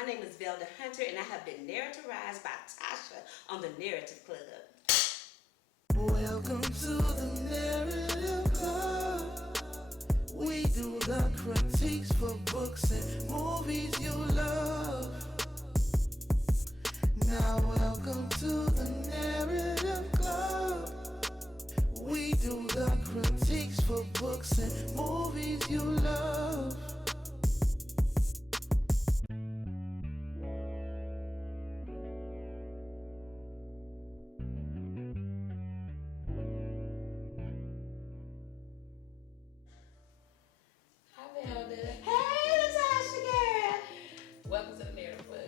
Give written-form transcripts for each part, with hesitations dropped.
My name is Velda Hunter, and I have been narrativized by Tasha on the Narrative Club. Welcome to the Narrative Club. We do the critiques for books and movies you love. Now welcome to the Narrative Club. We do the critiques for books and movies you love. Hey, Tasha girl. Welcome to the Narrative Club.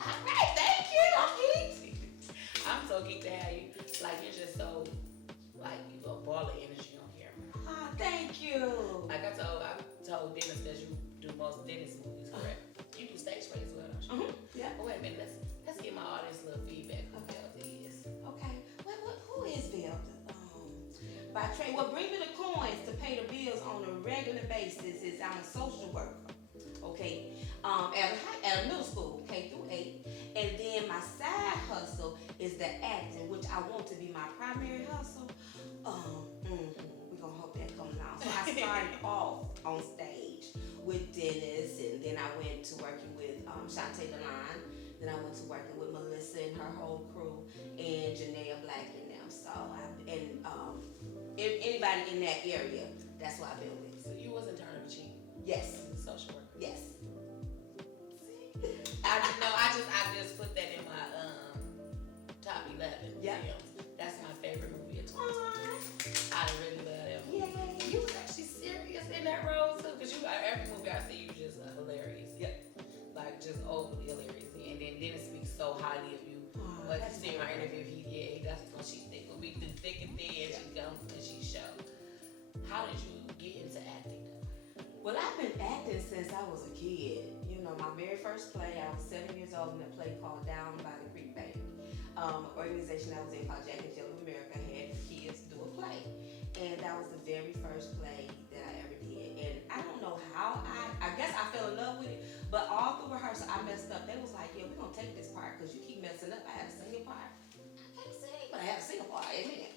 All right, thank you. I'm geeked. I'm so geeked to have you. Like, you're just so, like, you a ball of energy on here. Oh, thank you. Like I told Dennis, because you do most Dennis movies, correct? You do stage play as well, don't you? Mm-hmm. Yeah. But wait a minute, let's give my audience a little feedback on who Velda is. Okay. Who is Velda? By trade, what bring me the coins to pay the bills on a regular basis is I'm a social worker. Okay, at a middle school, K through 8, and then my side hustle is the acting, which I want to be my primary hustle. We're gonna hope that comes out. So I started off on stage with Dennis, and then I went to working with Shantae Delon. Then I went to working with Melissa and her whole crew, and Janaea Black and them. So anybody in that area, that's what I've been with. So you wasn't turning the cheek. Yes. Social worker. Yes. I just put that in my top 11 films. That's my favorite movie of 2020. I really love that movie. Yay. You was actually serious in that role too, because every movie I see you just hilarious. Yep. Like just overly hilarious, and then Dennis speaks so highly of you. But you see my interview, that's when she stick with me through thick and thin. She comes and she show. How did you get into acting though? Well, I've been acting since I was a kid. You know, my very first play, I was 7 years old in a play called Down by the Creek Bank. An organization I was in called Jack and Jill of America had kids do a play. And that was the very first play that I ever did. And I don't know how I guess I fell in love with it, but all through rehearsal I messed up. They was like, yeah, we're gonna take this part because you keep messing up. I had to sing a part. I can't sing, but I had to sing a part, amen.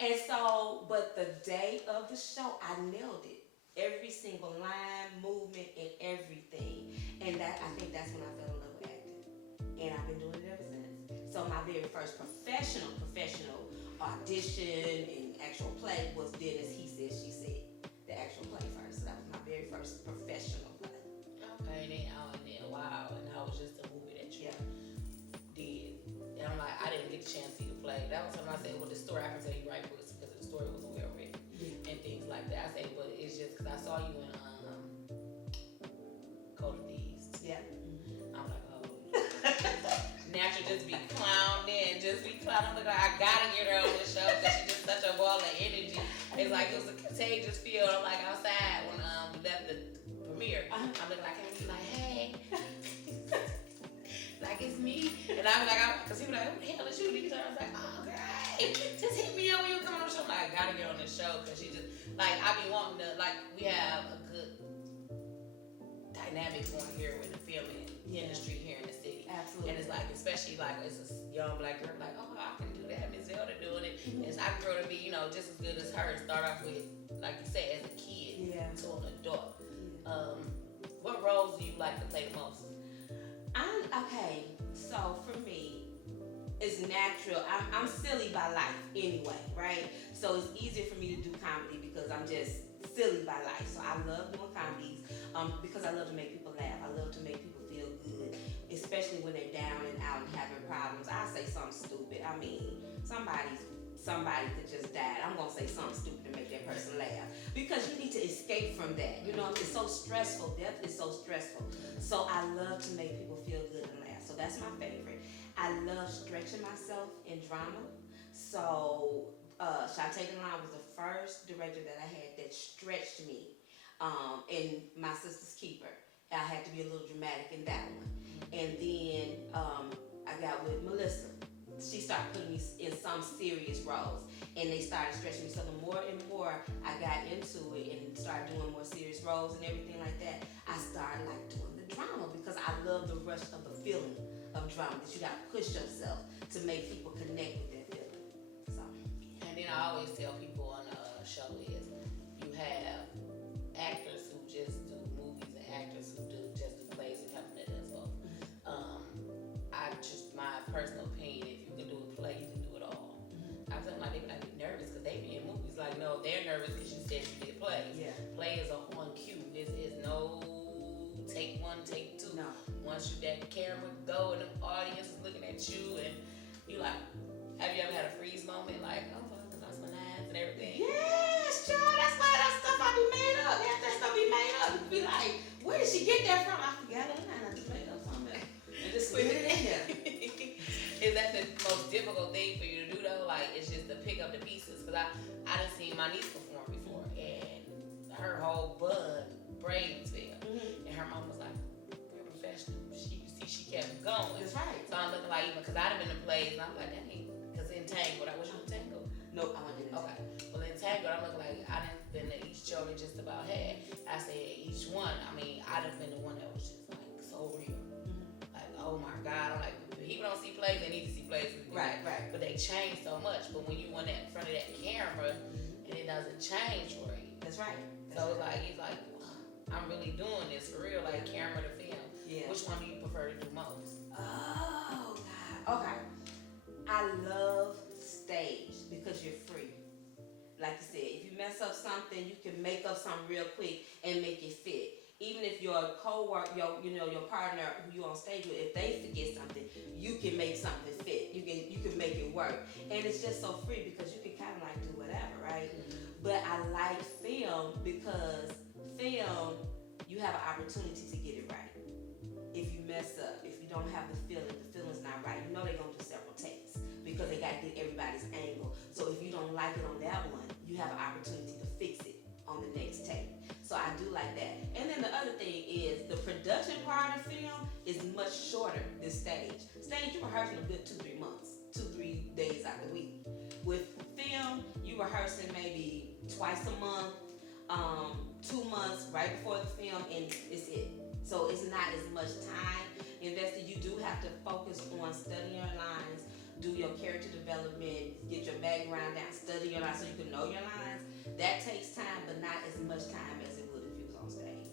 And so, but the day of the show, I nailed it. Every single line, movement, and everything. And that I think that's when I fell in love with acting. And I've been doing it ever since. So my very first professional audition and actual play was Dennis, He Said, She Said. The actual play first. So that was my very first professional play. Okay, then wow, and that was just a movie that you did. And I'm like, I didn't get the chance to see the play. That was something I said, well, the story I can tell you right books because the story was well written and things like that. I say, but it's just because I saw you in Code of Thieves. Yeah. I'm like, oh. Natural, just be clowned in, just be clowned. I'm like, I gotta get her on the show because she's just such a ball of energy. It's like it was a contagious feel. I'm like outside when we left the premiere. I'm looking like, I be like, hey, like it's me, and I be like, because he was like, who the hell is you? I was like, oh great, just hit me up when you come on the show. I'm like, I gotta get on the show because she just like I be wanting to like we have a good dynamic going here with the filming industry here in the city. Absolutely. And it's like, especially like it's a young black girl, like, oh, I can do that. Miss Zelda doing it. And I can grow to be, just as good as her and start off with, like you said, as a kid to an adult. What roles do you like to play the most? Okay, so for me, it's natural. I'm silly by life anyway, right? So it's easier for me to do comedy because I'm just silly by life. So I love doing comedies because I love to make people laugh. I love to make people feel good, especially when they're down and out and having problems. I say something stupid. I mean, somebody that just died, I'm gonna say something stupid to make that person laugh because you need to escape from that. It's so stressful. Death is so stressful. So I love to make people feel good and laugh. So that's my favorite. I love stretching myself in drama. So Shantae Delon was the first director that I had that stretched me in My Sister's Keeper. I had to be a little dramatic in that one. And then I got with Melissa. She started putting me in some serious roles, and they started stretching me. So the more and more I got into it and started doing more serious roles and everything like that, I started like doing the drama because I love the rush of the feeling of drama that you gotta push yourself to make people connect with that feeling. So. And then I always tell people on the show is you have actors who just do movies and actors who just do plays and something that does both. I just, my personal opinion, if you can do a play, you can do it all. I feel like they be like nervous because they be in movies. Like, no, they're nervous because you said you did plays. Yeah. Play is on cue. It's no take one, take two. No. Once you that camera go and the audience is looking at you and you like, have you ever had a freeze moment? Like, oh, I lost my lines and everything. Yes, child. That's why that stuff I be made up. That stuff be made up. You be like, where did she get that from? I forgot it. I just made up something. And just put it in here. Is that the most difficult thing for you to do though? Like, it's just to pick up the pieces. Cause I done seen my niece perform before, and her whole brains fell, and her mom was like, "We're professional." She kept going. That's right. So I'm looking like, even cause I'd have been in plays, and I'm like, dang, cause in Tangled, I was you in Tangled. Nope, I wasn't in it. Okay. Well, in Tangled, I'm looking like I done been to each show they just about had. I said each one. I mean, I'd have been the one that was just like so real. Like, oh my God, I'm like, people don't see plays, they need to see plays. Right. But they change so much. But when you want that in front of that camera and it doesn't change for you. That's right. So it's like, he's like, I'm really doing this for real, like camera to film. Yeah. Which one do you prefer to do most? Oh, God. Okay. I love stage because you're free. Like you said, if you mess up something, you can make up something real quick and make it fit. Even if your co-worker, your partner who you on stage with, if they forget something, you can make something fit. You can make it work. And it's just so free because you can kind of like do whatever, right? But I like film because film, you have an opportunity to get it right. If you mess up, if you don't have the feeling's not right, you know they're going to do several takes because they got to get everybody's angle. So if you don't like it on that one, you have an opportunity to fix it on the next take. So I do like that. And then the other thing is the production part of film is much shorter than stage. Stage, you rehearsing a good 2-3 months, 2-3 days out the week. With film, you rehearsing maybe twice a month, 2 months right before the film, and it's it. So it's not as much time invested. You do have to focus on studying your lines, do your character development, get your background down, study your lines so you can know your lines. That takes time, but not as much time as it would if you was on stage.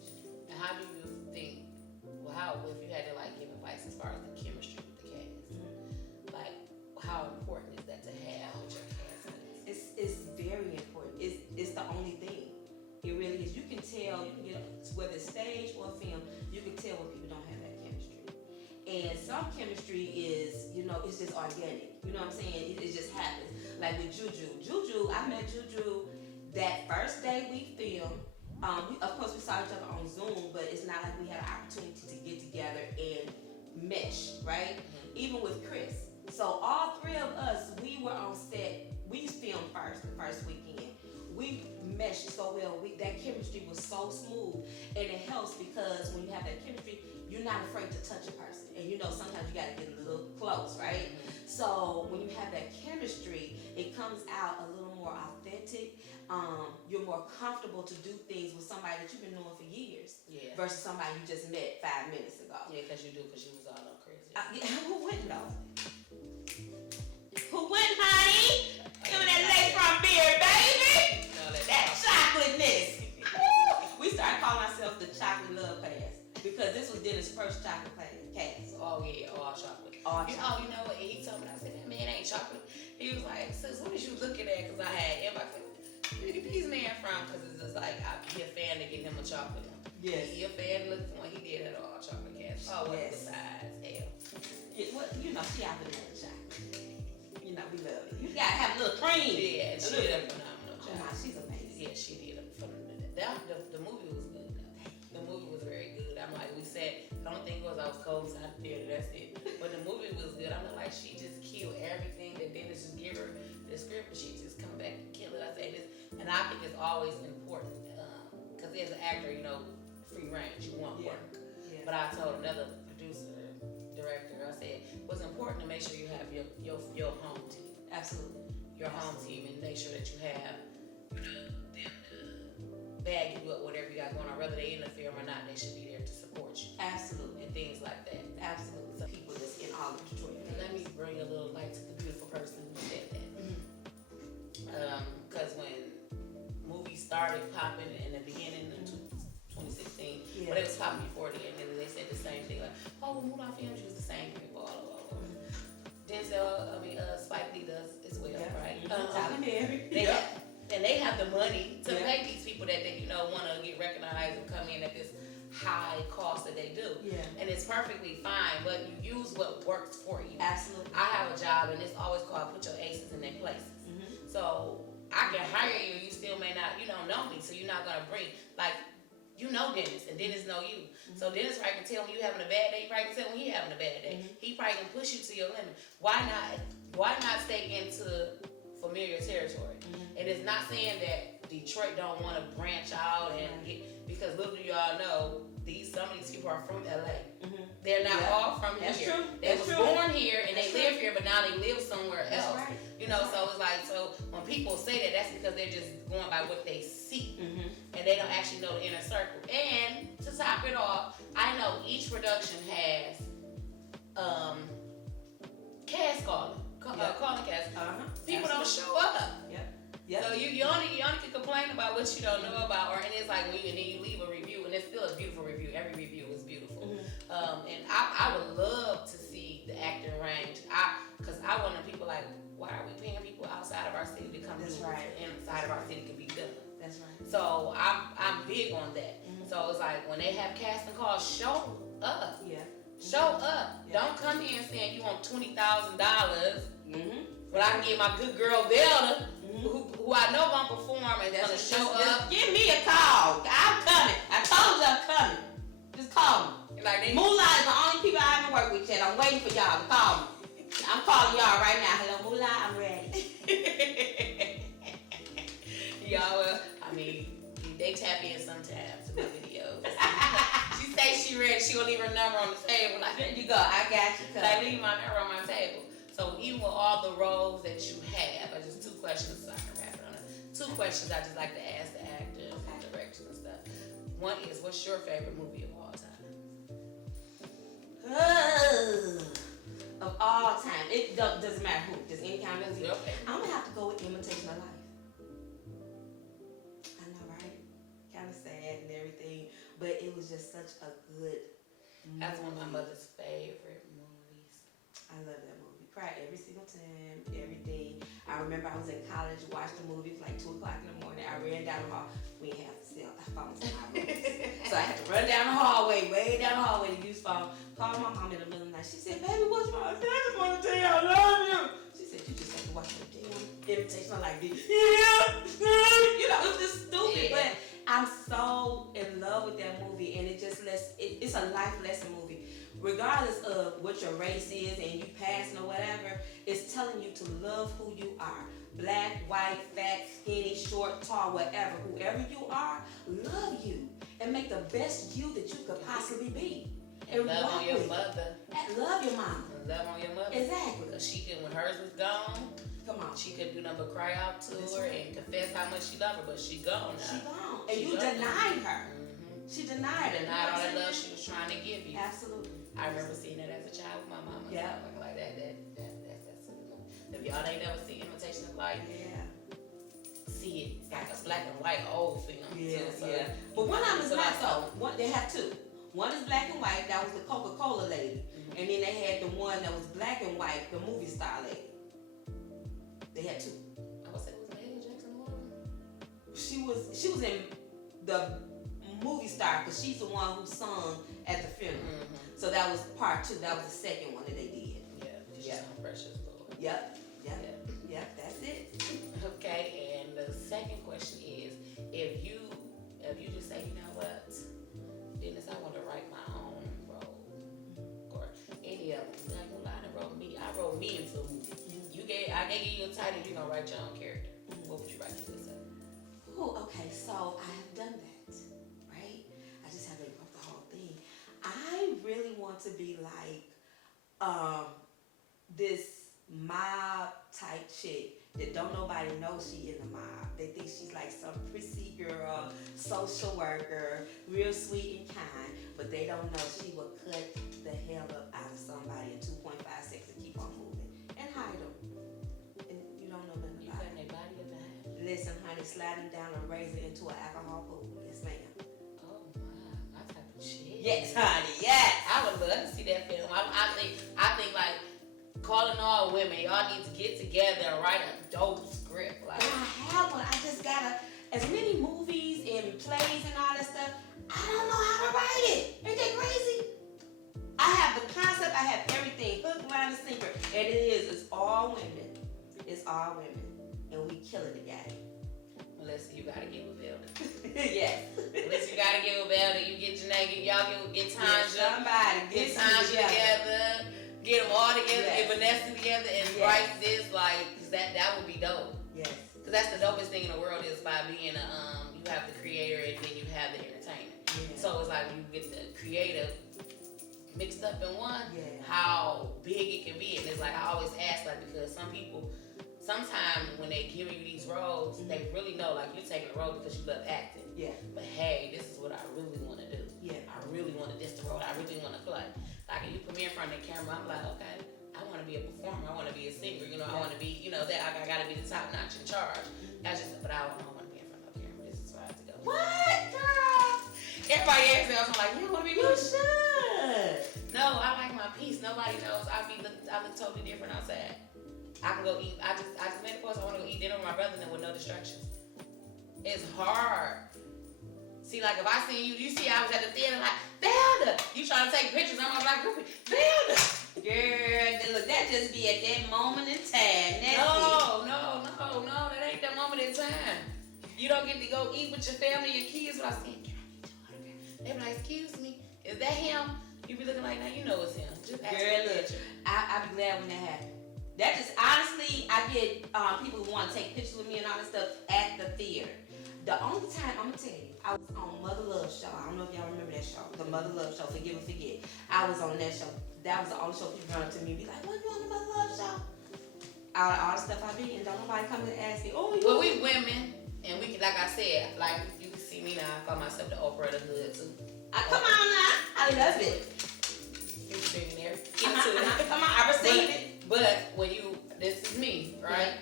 And how do you think, if you had to like give advice as far as the chemistry with the cast, like how important is that to have with your cast? It's very important. It's the only thing. It really is. You can tell, whether it's stage or film, you can tell when people don't have that chemistry. And some chemistry is, it's just organic. You know what I'm saying? It just happens. Like with Juju, I met Juju that first day we filmed. Of course, we saw each other on Zoom, but it's not like we had an opportunity to get together and mesh, right? Even with Chris. So all three of us, we were on set. We filmed the first weekend. We meshed so well. That chemistry was so smooth, and it helps because when you have that chemistry, you're not afraid to touch a person. And sometimes you gotta get a little close, right? So when you have that chemistry, it comes out a little more authentic. You're more comfortable to do things with somebody that you've been knowing for years versus somebody you just met 5 minutes ago. Yeah, because you was all on crazy. Who wouldn't though? Who wouldn't, honey? Give me that lace front beard, baby. That chocolateness. We started calling ourselves the Chocolate Love Pass because this was Dennis' first chocolate cast. Oh yeah, all chocolate. All chocolate. You know what? He told me, I said, that man ain't chocolate. He was like, sis, what is you looking at? Because I had him. I said, where did these man from? Because it's just like, he a fan to get him a chocolate one. Yes. He a fan to look for one. He did it all chocolate cast. Oh, what Yes. besides? Hell. Yeah, well, she out there with chocolate. We love it. You gotta have a little cream. Yeah, she did a phenomenal job. Oh, she's amazing. Yeah, she did a phenomenal job. The movie was good. The movie was very good. I'm like, we said, the only thing was I was cold inside the theater, that's it. But the movie was good. I'm like, she just killed everything that Dennis just give her the script, and she just come back and kill it. I say this, and I think it's always important, because as an actor, free range, you want work. Yeah. But I told another producer, director, I said, what's important to make sure you have your home team. Absolutely. Your home team, and make sure that you have, them to bag you up, whatever you got going on, whether they in the film or not, they should be there to support you. Absolutely. And things like that. Absolutely. So started popping in the beginning of 2016, but it was popping before then, and they said the same thing, like, oh, well, Mulan Films use the same people all over. Spike Lee does as well, right? They have the money to pay these people that they want to get recognized and come in at this high cost that they do. And it's perfectly fine, but you use what works for you. Absolutely. I have a job, and it's always called put your aces in their places. So I can hire you, you still may not, know me, so you're not gonna bring, like, Dennis, and Dennis know you. So Dennis probably can tell when you having a bad day, he probably can tell when he having a bad day. He probably can push you to your limit. Why not stay into familiar territory? And it's not saying that Detroit don't want to branch out and get, because little do y'all know, some of these people are from LA. They're not all from here. True. They was born here and they live here, but now they live somewhere else. That's right. So it's like, so when people say that, that's because they're just going by what they see. And they don't actually know the inner circle. And to top it off, I know each production has cast calling cast. People don't show up. So you only can complain about what you don't know about, and it's like and then you leave a review, and it's still a beautiful review. Every review is beautiful. And I would love to see the acting range. Because I want people like, why are we paying people outside of our city to come do what inside of our city can be done? That's right. So I'm big on that. So it's like when they have casting calls, show up. Show up. Don't come in saying you want $20,000. But I can get my good girl Velda, who I know gonna perform and gonna show up. Give me a call. I'm coming. I told you I'm coming. Just call me. Like Moolah is the only people I haven't worked with yet. I'm waiting for y'all to call me. I'm calling y'all right now. Hello, Moolah, I'm ready. Y'all, they tap in sometimes to my videos. She say she ready. She will leave her number on the table. Like, There you go. I got you. I leave my number on my table. So even with all the roles that you have, just 2 questions so I can wrap it on it. 2 questions I just like to ask the actors and directors and stuff. One is, what's your favorite movie of all time? Of all time. It doesn't matter who. Just any kind of movie. Okay. I'm going to have to go with Imitation of Life. I know, right? Kind of sad and everything. But it was just such a good movie. That's one of my mother's favorite movies. I love that movie. Cry every single time, every day. I remember I was in college, watched the movie. It was like 2 o'clock in the morning. I ran down the hall. We didn't have phones in our rooms. So I had to run down the hallway, way down the hallway to use phone. Called my mom in the middle of the night. She said, baby, what's wrong? I said, I just want to tell you I love you. She said, you just have to watch the damn Imitation of Life. It was just stupid. But I'm so in love with that movie. And it just it's a life lesson movie. Regardless of what your race is and you passing or whatever, it's telling you to love who you are. Black, white, fat, skinny, short, tall, whatever. Whoever you are, love you. And make the best you that you could possibly be. And love on your mother. Love your mama. And love on your mother. Exactly. Because she could, when hers was gone, come on, she could do nothing but cry out to her and confess how much she loved her, but she gone now. She gone. And you denied her. She denied her. Denied all the love she was trying to give you. Absolutely. I remember seeing that as a child with my mama. Yeah. Something like that. That's if y'all ain't never seen Imitation of Life, see it. It's like a black and white old film. But one of them is not though. They have 2. One is black and white. That was the Coca-Cola lady. And then they had the one that was black and white, the movie star lady. They had 2. I would say it was Mahalia Jackson one. She was in the movie star because she's the one who sung at the funeral. So that was part 2. That was the second one that they did. Yeah. Precious Lord. Yep. That's it. Okay, and the second question is, if you just say, you know what, Dennis, I want to write my own role, or any of them, like Mulan wrote me. I wrote me into a movie. I gave you a title. You're gonna write your own character. What would you write to yourself? Oh, okay. So I have done that, right? I just haven't wrote the whole thing. I really want to be like this mob type chick that don't nobody know she in the mob. They think she's like some prissy girl, social worker, real sweet and kind, but they don't know she will cut the hell up out of somebody in 2.5 seconds and keep on moving and hide them. And you don't know nothing about it. Their body or behind? Listen, honey, and sliding down a razor into an alcohol pool. Yes, ma'am. Oh my type of shit. Yes, honey. Yes. I would love to see that film. I think like calling all women, y'all need to get together and write a dope script. Like, And I have one. I just gotta, as many movies and plays and all that stuff, I don't know how to write it. Ain't that crazy? I have the concept, I have everything, hook, line, and sinker. And it's all women. It's all women. And we killing the game. Melissa, you gotta get with Velda. Yes. Melissa, you gotta get with Velda. You get Janae, y'all get Tasha. Somebody Get Tasha together. Get them all together. Yes. Get Vanessa together and Yes. write this like, cause that would be dope. Yes. Cause that's the dopest thing in the world is by being you have the creator and then you have the entertainment. Yeah. So it's like you get the creative mixed up in one, Yeah. how big it can be. And it's like I always ask, like, because some people sometimes when they give you these roles, they really know like you're taking a role because you love acting. Yeah. But hey, this is what I really want to do. Yeah. I really want to, this the role I really want to play. Like if you put me in front of the camera, I'm like, okay, I want to be a performer. I want to be a singer. You know, I want to be, that I got to be the top notch in charge. That's just, but I don't want to be in front of the camera. This is where I have to go. What, girl? Everybody asks me, I'm like, you want to be You me? should. No, I like my peace. Nobody knows. I look totally different outside. I can go eat. I just made a post. I want to go eat dinner with my brother and with no distractions. It's hard. See, like if I see you see I was at the theater like, Velda, you trying to take pictures on my black groupie. Velda. Girl, look, that just be at that moment in time. That's No, that ain't that moment in time. You don't get to go eat with your family, your kids. But I say, can I get your autograph? They be like, excuse me, is that him? You be looking like, now you know it's him. Just ask Girl, me a look, picture. I be glad when that happens. That just, honestly, I get people who want to take pictures with me and all that stuff at the theater. The only time, I'm going to tell you, I was on Mother Love Show. I don't know if y'all remember that show. The Mother Love Show, Forgive and Forget. I was on that show. That was the only show people run up to me and be like, what, you on the Mother Love Show? All the stuff I be, and don't nobody come and ask me, oh, you Well, we women, and we can, like I said, like you can see me now, I call myself the Oprah of the hood too. Come on now. I love it. You a billionaire. Come on, I receive it. But when this is me, right?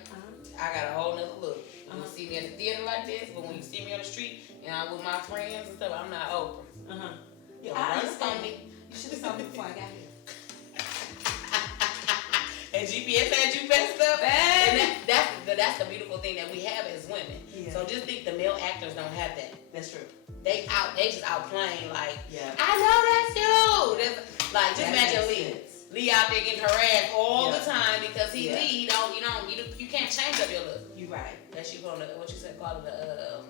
I got a whole nother look. You see me at the theater like this, but when you see me on the street and I'm with my friends and stuff, I'm not Oprah. Yeah, Don't I run understand. from me. You should have saw me before I got here. And GPS had you messed up. Baby. And that's the beautiful thing that we have as women. Yeah. So just think the male actors don't have that. That's true. They just outplaying like, Yeah. I know that's you. Like just That imagine makes Lee. sense. Lee out there getting harassed all Yeah. the time because he Yeah. Lee. You can't change up your look. You right. That you put on what you said called The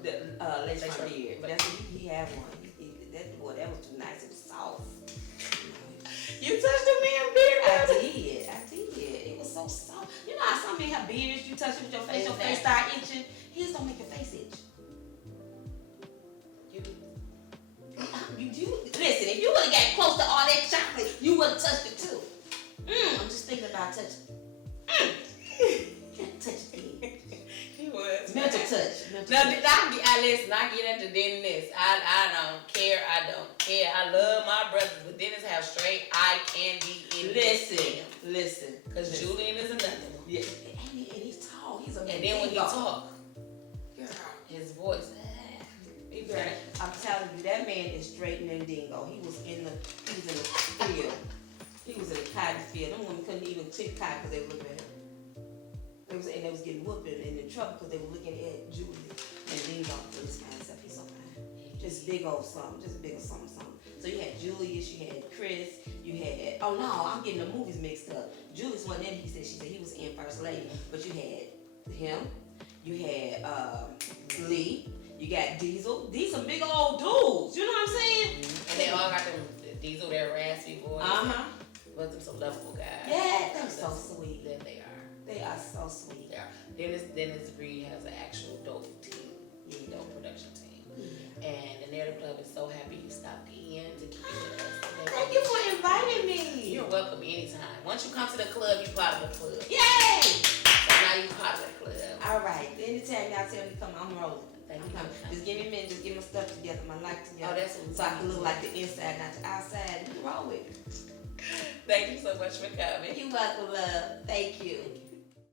lace Lace front front. beard. But that's he had one. That was too nice. It was soft. You touched the man beard. I did. It was so soft. You know how some men have beards, you touch it with your face start itching. His don't make your face itch. You listen, if you would have got close to all that chocolate, you would have touched it too. I'm just thinking about touching. Can't touch it. He was. Mental touch. No, listen, I get at the Dennis. I don't care. I love my brothers, but Dennis have straight eye candy in Listen. Because Julian is another one. Yeah. And he's tall. He's a And then when he talk, girl, his voice. girl, I'm telling you, that man is straight and dingo. He was in the field. He was in the cotton field. Them women couldn't even pick cotton because they were looking at him. They was getting whooped and in trouble because they were looking at Julie and Dingo for this kind of stuff. He's so fine. Just big old something. So you had Julius, you had Chris, you had, oh no, I'm getting the movies mixed up. Julius wasn't in, she said he was in First Lady, but you had him, you had Lee, you got Diesel. These some big old dudes, you know what I'm saying? And they all got them Diesel, their raspy voice. But them some lovable guys. Yeah, they're so sweet. That they are. They are so sweet. Yeah. Dennis Reed has an actual dope team, dope production team. Yeah. And the Narrative Club is so happy you stopped in to keep it with us. Thank you for inviting me. You're welcome anytime. Once you come to the club, you're part of the club. Yay! So now you're part of the club. All right. Anytime y'all tell me to come, I'm rolling. Thank I'm you. coming. Just give me a minute. Just get my stuff together, my life together. Oh, that's what so I can look like the inside, not the outside. You roll with me. Thank you so much for coming. You're welcome, love. Thank